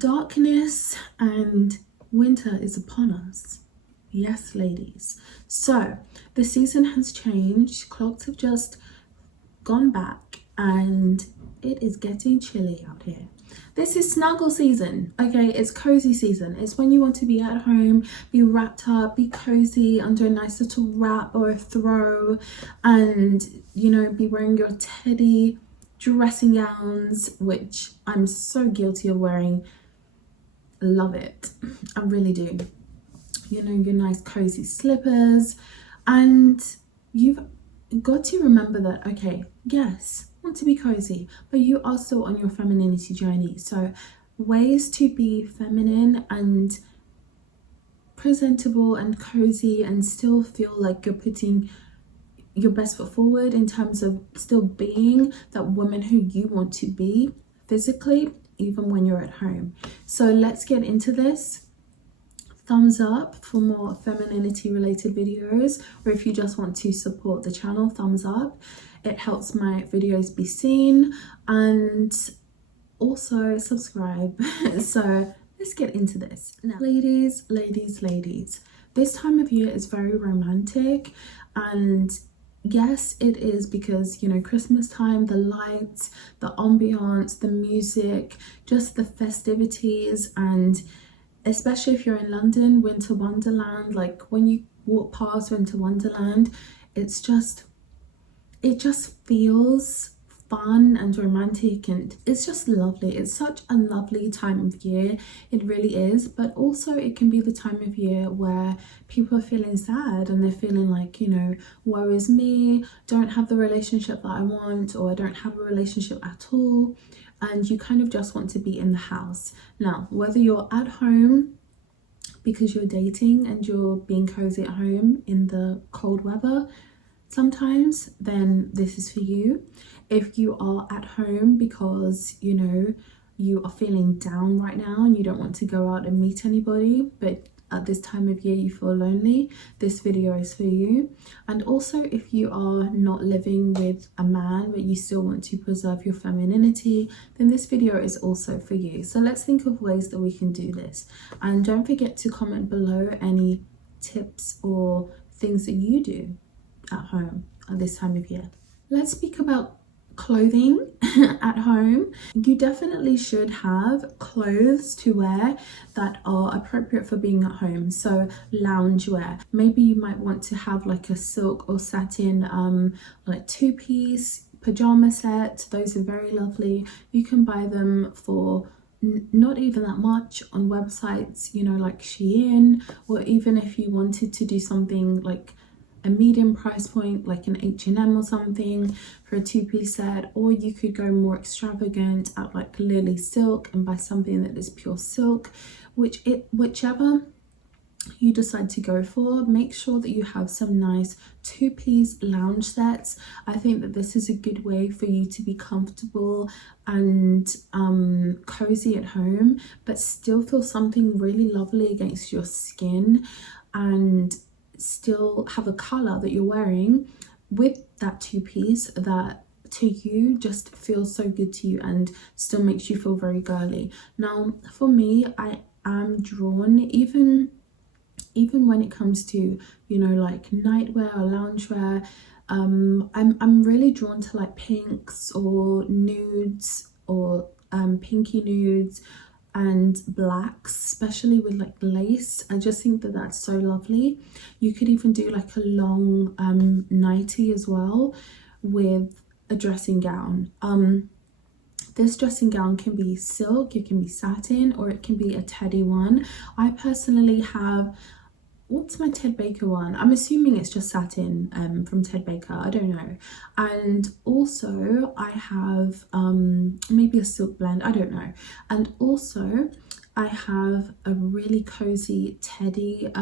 Darkness and winter is upon us. Yes, ladies. So the season has changed. Clocks have just gone back and it is getting chilly out here. This is snuggle season, okay? It's cozy season. It's when you want to be at home, be wrapped up, be cozy under a nice little wrap or a throw, and, you know, be wearing your teddy dressing gowns, which I'm so guilty of wearing. Love it. I really do. You know, your nice cozy slippers, and you've got to remember that, okay, yes, want to be cozy, but you are still on your femininity journey. So ways to be feminine and presentable and cozy and still feel like you're putting your best foot forward in terms of still being that woman who you want to be physically, even when you're at home. So let's get into this. Thumbs up for more femininity related videos, or if you just want to support the channel, thumbs up. It helps my videos be seen, and also subscribe. So let's get into this now. Ladies, this time of year is very romantic, and yes, it is, because, you know, Christmas time, the lights, the ambiance, the music, just the festivities, and especially if you're in London, Winter Wonderland, like when you walk past Winter Wonderland, it just feels fun and romantic, and it's just lovely. It's such a lovely time of year, it really is. But also it can be the time of year where people are feeling sad and they're feeling like, you know, woe is me, don't have the relationship that I want, or I don't have a relationship at all, and you kind of just want to be in the house. Now, whether you're at home because you're dating and you're being cozy at home in the cold weather sometimes, then this is for you. If you are at home because, you know, you are feeling down right now and you don't want to go out and meet anybody, but at this time of year you feel lonely, this video is for you. And also, if you are not living with a man but you still want to preserve your femininity, then this video is also for you. So let's think of ways that we can do this, and don't forget to comment below any tips or things that you do at home at this time of year. Let's speak about clothing at home. You definitely should have clothes to wear that are appropriate for being at home. So loungewear, maybe you might want to have like a silk or satin like two-piece pajama set. Those are very lovely. You can buy them for not even that much on websites, you know, like Shein, or even if you wanted to do something like a medium price point, like an H&M or something, for a two-piece set. Or you could go more extravagant at like Lily Silk and buy something that is pure silk. Whichever you decide to go for, make sure that you have some nice two-piece lounge sets. I think that this is a good way for you to be comfortable and cozy at home, but still feel something really lovely against your skin, and still have a color that you're wearing with that two-piece that to you just feels so good to you and still makes you feel very girly. Now for me, I am drawn, even when it comes to, you know, like nightwear or loungewear, I'm really drawn to like pinks or nudes, or pinky nudes and blacks, especially with like lace. I just think that that's so lovely. You could even do like a long nightie as well with a dressing gown. This dressing gown can be silk, it can be satin, or it can be a teddy one. I personally have, what's my Ted Baker one? I'm assuming it's just satin from Ted Baker, I don't know. And also I have maybe a silk blend, I don't know. And also I have a really cozy teddy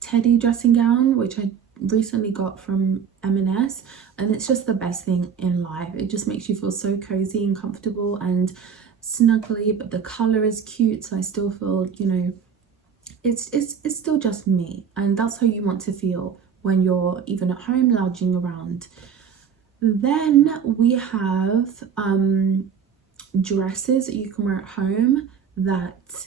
teddy dressing gown, which I recently got from M&S, and it's just the best thing in life. It just makes you feel so cozy and comfortable and snuggly, but the color is cute, so I still feel, you know, it's still just me, and that's how you want to feel when you're even at home lounging around. Then we have dresses that you can wear at home that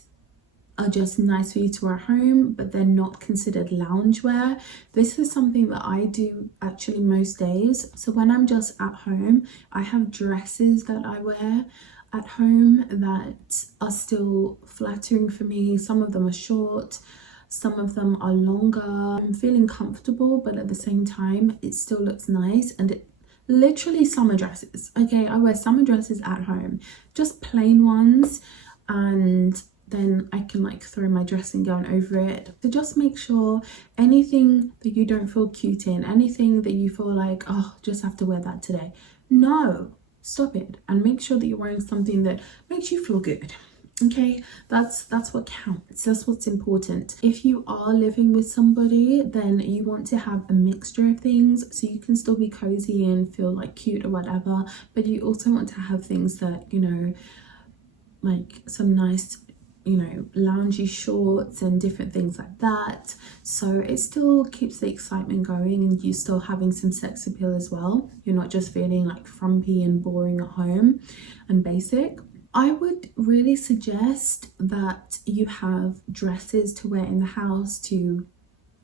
are just nice for you to wear home, but they're not considered loungewear. This is something that I do actually most days. So when I'm just at home, I have dresses that I wear at home that are still flattering for me. Some of them are short, some of them are longer. I'm feeling comfortable, but at the same time it still looks nice. And literally summer dresses, okay, I wear summer dresses at home, just plain ones, and then I can like throw my dressing gown over it. So just make sure anything that you don't feel cute in, anything that you feel like, oh, just have to wear that today, no, stop it, and make sure that you're wearing something that makes you feel good. Okay, that's what counts, that's what's important. If you are living with somebody, then you want to have a mixture of things, so you can still be cozy and feel like cute or whatever, but you also want to have things that, you know, like some nice, you know, loungy shorts and different things like that, so it still keeps the excitement going and you still having some sex appeal as well. You're not just feeling like frumpy and boring at home and basic. I would really suggest that you have dresses to wear in the house to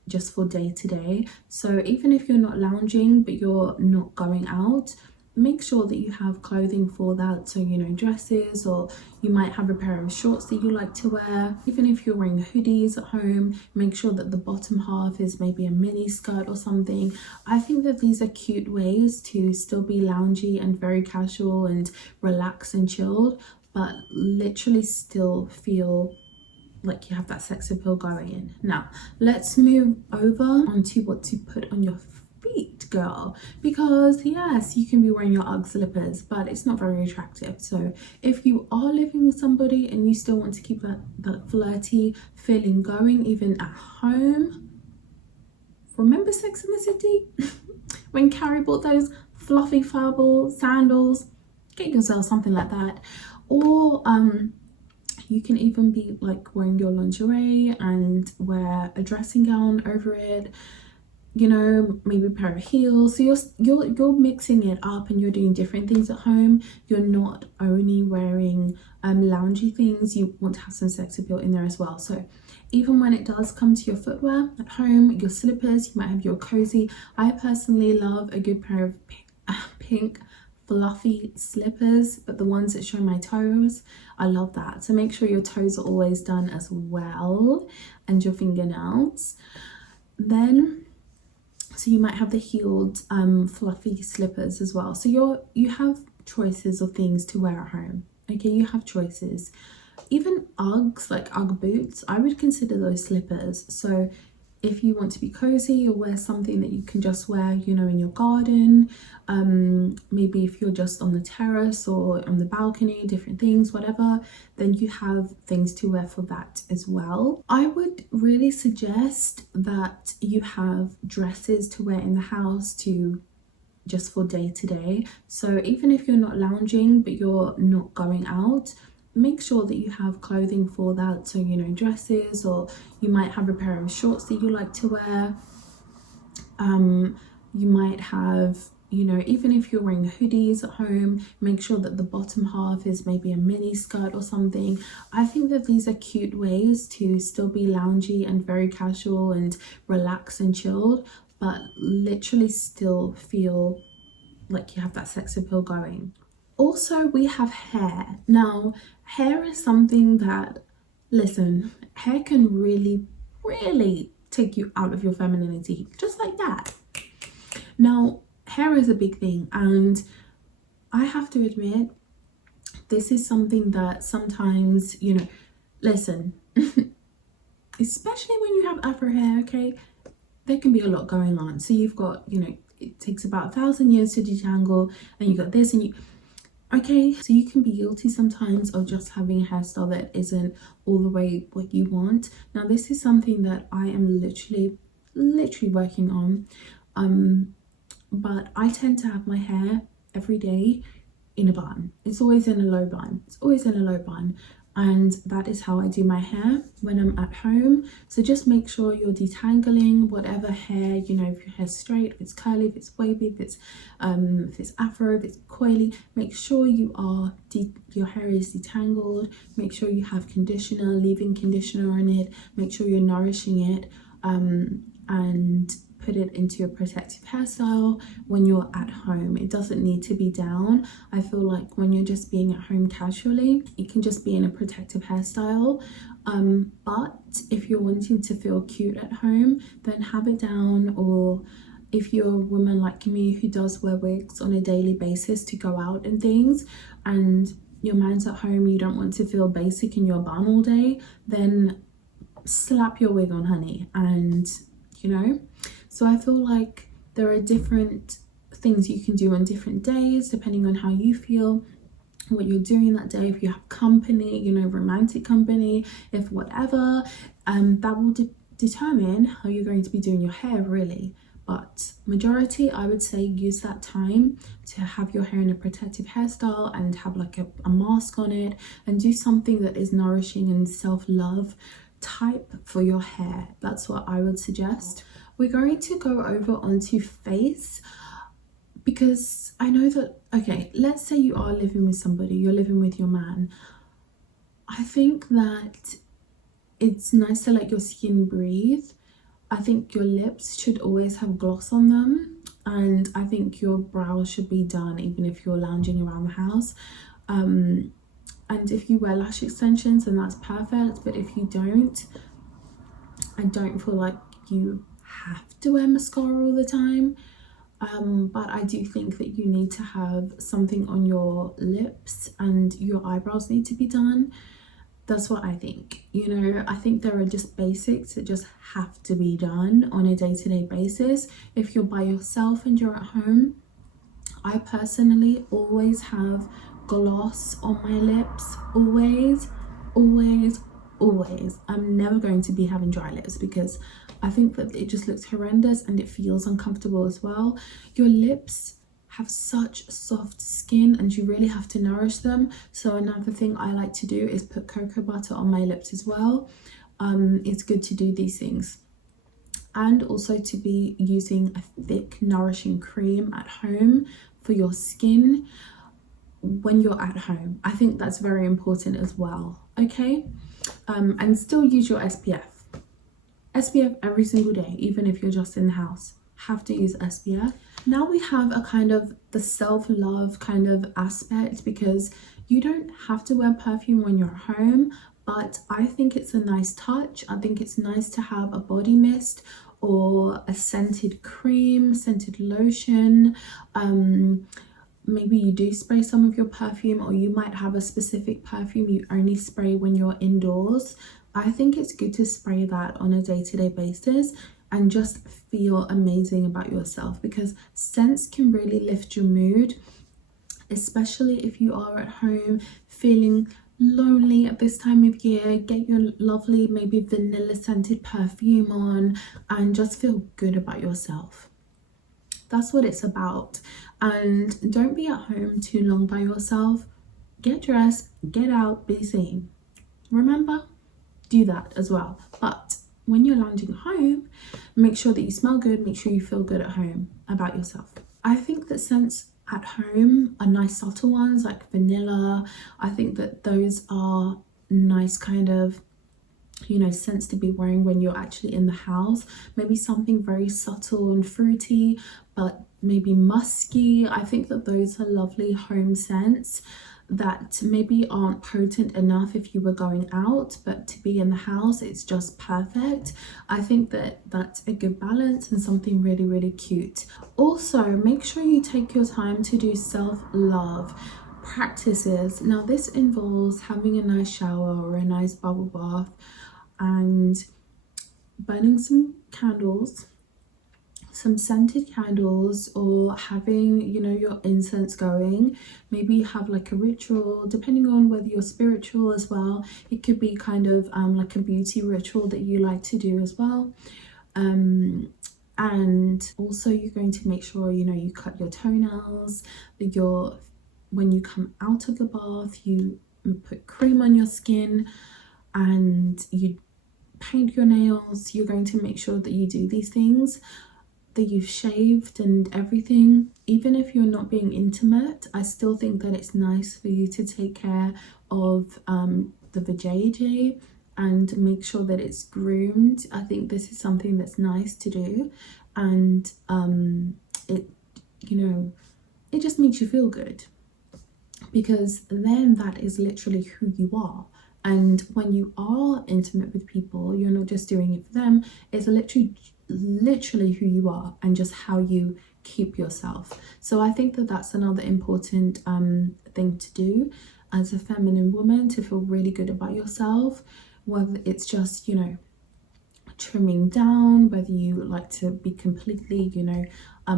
just for day to day. So even if you're not lounging but you're not going out, make sure that you have clothing for that. So, you know, dresses, or you might have a pair of shorts that you like to wear. Even if you're wearing hoodies at home, make sure that the bottom half is maybe a mini skirt or something. I think that these are cute ways to still be loungy and very casual and relaxed and chilled, but literally still feel like you have that sex appeal going in. Now let's move over onto what to put on your feet, girl, because yes, you can be wearing your Ugg slippers, but it's not very attractive. So if you are living with somebody and you still want to keep that flirty feeling going even at home, remember Sex and the City when Carrie bought those fluffy furball sandals? Get yourself something like that. Or you can even be like wearing your lingerie and wear a dressing gown over it, you know, maybe a pair of heels. So you're mixing it up and you're doing different things at home. You're not only wearing loungy things, you want to have some sex appeal in there as well. So even when it does come to your footwear at home, your slippers, you might have your cozy. I personally love a good pair of pink fluffy slippers, but the ones that show my toes, I love that. So make sure your toes are always done as well, and your fingernails. Then so you might have the heeled fluffy slippers as well. So you have choices of things to wear at home. Okay, you have choices. Even Uggs, like Ugg boots, I would consider those slippers. So if you want to be cozy or wear something that you can just wear, you know, in your garden, maybe if you're just on the terrace or on the balcony, different things, whatever, then you have things to wear for that as well. I would really suggest that you have dresses to wear in the house to just for day to day. So even if you're not lounging but you're not going out, make sure that you have clothing for that. So, you know, dresses, or you might have a pair of shorts that you like to wear. You might have, you know, even if you're wearing hoodies at home, make sure that the bottom half is maybe a mini skirt or something. I think that these are cute ways to still be loungy and very casual and relaxed and chilled, but literally still feel like you have that sex appeal going. Also, we have hair. Now, hair is something that, listen, hair can really take you out of your femininity, just like that. Now, hair is a big thing, and I have to admit, this is something that sometimes, you know, listen, especially when you have afro hair, okay, there can be a lot going on. So you've got, you know, it takes about 1,000 years to detangle, and you got this, and you, okay, so you can be guilty sometimes of just having a hairstyle that isn't all the way what you want. Now, this is something that I am literally working on. But I tend to have my hair every day in a bun. It's always in a low bun. and that is how I do my hair when I'm at home. So just make sure you're detangling whatever hair, you know, if your hair's straight, if it's curly, if it's wavy, if it's afro, if it's coily, make sure your hair is detangled. Make sure you have conditioner, leave-in conditioner on it. Make sure you're nourishing it, and put it into a protective hairstyle when you're at home. It doesn't need to be down. I feel like when you're just being at home casually, it can just be in a protective hairstyle. But if you're wanting to feel cute at home, then have it down. Or if you're a woman like me who does wear wigs on a daily basis to go out and things, and your man's at home, you don't want to feel basic in your bun all day, then slap your wig on, honey, and you know. So I feel like there are different things you can do on different days depending on how you feel, what you're doing that day. If you have company, you know, romantic company, if whatever, that will determine how you're going to be doing your hair, really. But majority, I would say, use that time to have your hair in a protective hairstyle and have like a mask on it, and do something that is nourishing and self-love type for your hair. That's what I would suggest. We're going to go over onto face, because I know that, okay, let's say you are living with somebody, you're living with your man. I think that it's nice to let your skin breathe. I think your lips should always have gloss on them, and I think your brows should be done even if you're lounging around the house. And if you wear lash extensions, then that's perfect. But if you don't, I don't feel like you have to wear mascara all the time. But I do think that you need to have something on your lips, and your eyebrows need to be done. That's what I think. You know, I think there are just basics that just have to be done on a day-to-day basis. If you're by yourself and you're at home, I personally always have gloss on my lips. Always, always, always. I'm never going to be having dry lips, because I think that it just looks horrendous and it feels uncomfortable as well. Your lips have such soft skin and you really have to nourish them. So another thing I like to do is put cocoa butter on my lips as well. It's good to do these things. And also to be using a thick nourishing cream at home for your skin when you're at home. I think that's very important as well. Okay, and still use your SPF every single day, even if you're just in the house. Have to use SPF. Now we have a kind of the self-love kind of aspect, because you don't have to wear perfume when you're at home, but I think it's a nice touch. I think it's nice to have a body mist or a scented cream, scented lotion. Maybe you do spray some of your perfume, or you might have a specific perfume you only spray when you're indoors. I think it's good to spray that on a day-to-day basis and just feel amazing about yourself, because scents can really lift your mood, especially if you are at home feeling lonely at this time of year. Get your lovely, maybe vanilla scented perfume on and just feel good about yourself. That's what it's about. And don't be at home too long by yourself. Get dressed, get out, be seen. Remember? Do that as well. But when you're lounging home, make sure that you smell good, make sure you feel good at home about yourself. I think that scents at home are nice subtle ones like vanilla. I think that those are nice kind of, you know, scents to be wearing when you're actually in the house. Maybe something very subtle and fruity, but maybe musky. I think that those are lovely home scents that maybe aren't potent enough if you were going out, but to be in the house, it's just perfect. I think that that's a good balance and something really, really cute. Also, make sure you take your time to do self-love practices. Now, this involves having a nice shower or a nice bubble bath and burning some candles, some scented candles, or having, you know, your incense going. Maybe have like a ritual, depending on whether you're spiritual as well. It could be kind of like a beauty ritual that you like to do as well. And also you're going to make sure, you know, you cut your toenails, that when you come out of the bath, you put cream on your skin and you paint your nails, you're going to make sure that you do these things, that you've shaved and everything. Even if you're not being intimate, I still think that it's nice for you to take care of the vajayjay and make sure that it's groomed. I think this is something that's nice to do, and it, you know, it just makes you feel good, because then that is literally who you are. And when you are intimate with people, you're not just doing it for them, it's literally who you are and just how you keep yourself. So I think that that's another important thing to do as a feminine woman, to feel really good about yourself, whether it's just, you know, trimming down, whether you like to be completely, you know,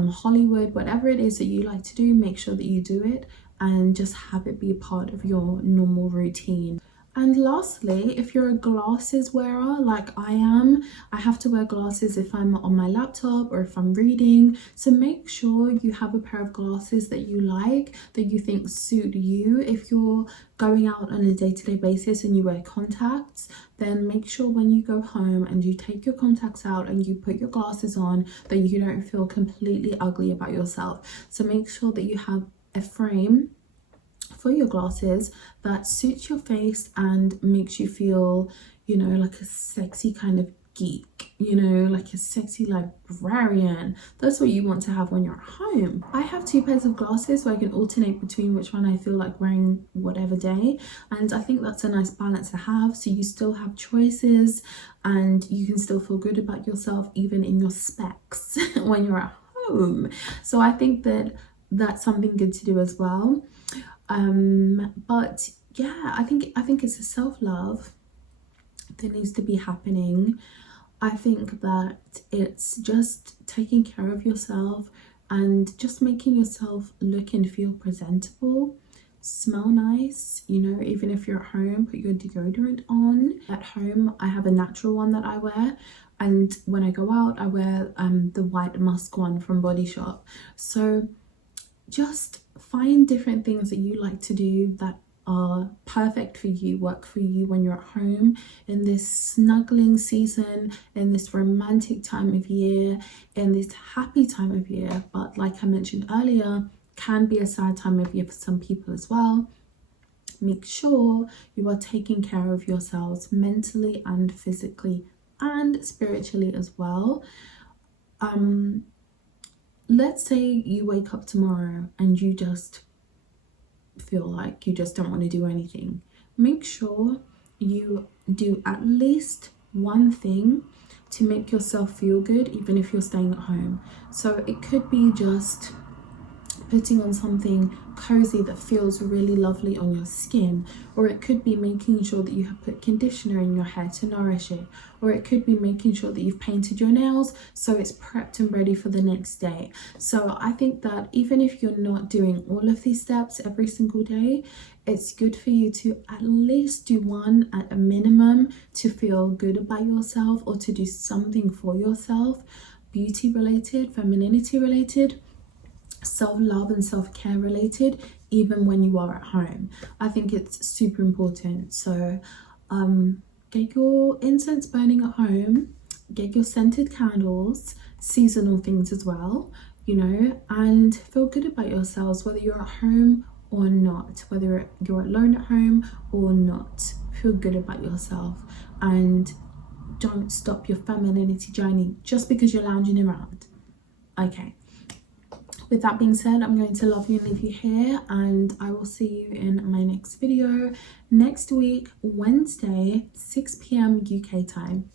Hollywood, whatever it is that you like to do, make sure that you do it and just have it be a part of your normal routine. And lastly, if you're a glasses wearer like I am, I have to wear glasses if I'm on my laptop or if I'm reading. So make sure you have a pair of glasses that you like, that you think suit you. If you're going out on a day-to-day basis and you wear contacts, then make sure when you go home and you take your contacts out and you put your glasses on, that you don't feel completely ugly about yourself. So make sure that you have a frame for your glasses that suits your face and makes you feel, you know, like a sexy kind of geek, you know, like a sexy librarian. That's what you want to have when you're at home. I have 2 pairs of glasses, so I can alternate between which one I feel like wearing whatever day, and I think that's a nice balance to have, so you still have choices and you can still feel good about yourself even in your specs when you're at home. So I think that that's something good to do as well. But yeah, I think it's a self-love that needs to be happening. I think that it's just taking care of yourself and just making yourself look and feel presentable, smell nice, you know. Even if you're at home, put your deodorant on. At home, I have a natural one that I wear, and when I go out, I wear the white musk one from Body Shop. So just find different things that you like to do that are perfect for you, work for you when you're at home, in this snuggling season, in this romantic time of year, in this happy time of year. But like I mentioned earlier, can be a sad time of year for some people as well. Make sure you are taking care of yourselves mentally and physically and spiritually as well. Let's say you wake up tomorrow and you just feel like you just don't want to do anything. Make sure you do at least one thing to make yourself feel good, even if you're staying at home. So it could be just putting on something cozy that feels really lovely on your skin, or it could be making sure that you have put conditioner in your hair to nourish it, or it could be making sure that you've painted your nails so it's prepped and ready for the next day. So I think that even if you're not doing all of these steps every single day, it's good for you to at least do one at a minimum to feel good about yourself, or to do something for yourself, beauty related, femininity related, self-love and self-care related, even when you are at home. I think it's super important. So get your incense burning at home, get your scented candles, seasonal things as well, you know, and feel good about yourselves, whether you're at home or not, whether you're alone at home or not. Feel good about yourself and don't stop your femininity journey just because you're lounging around. Okay, with that being said, I'm going to love you and leave you here, and I will see you in my next video next week, Wednesday, 6 p.m. UK time.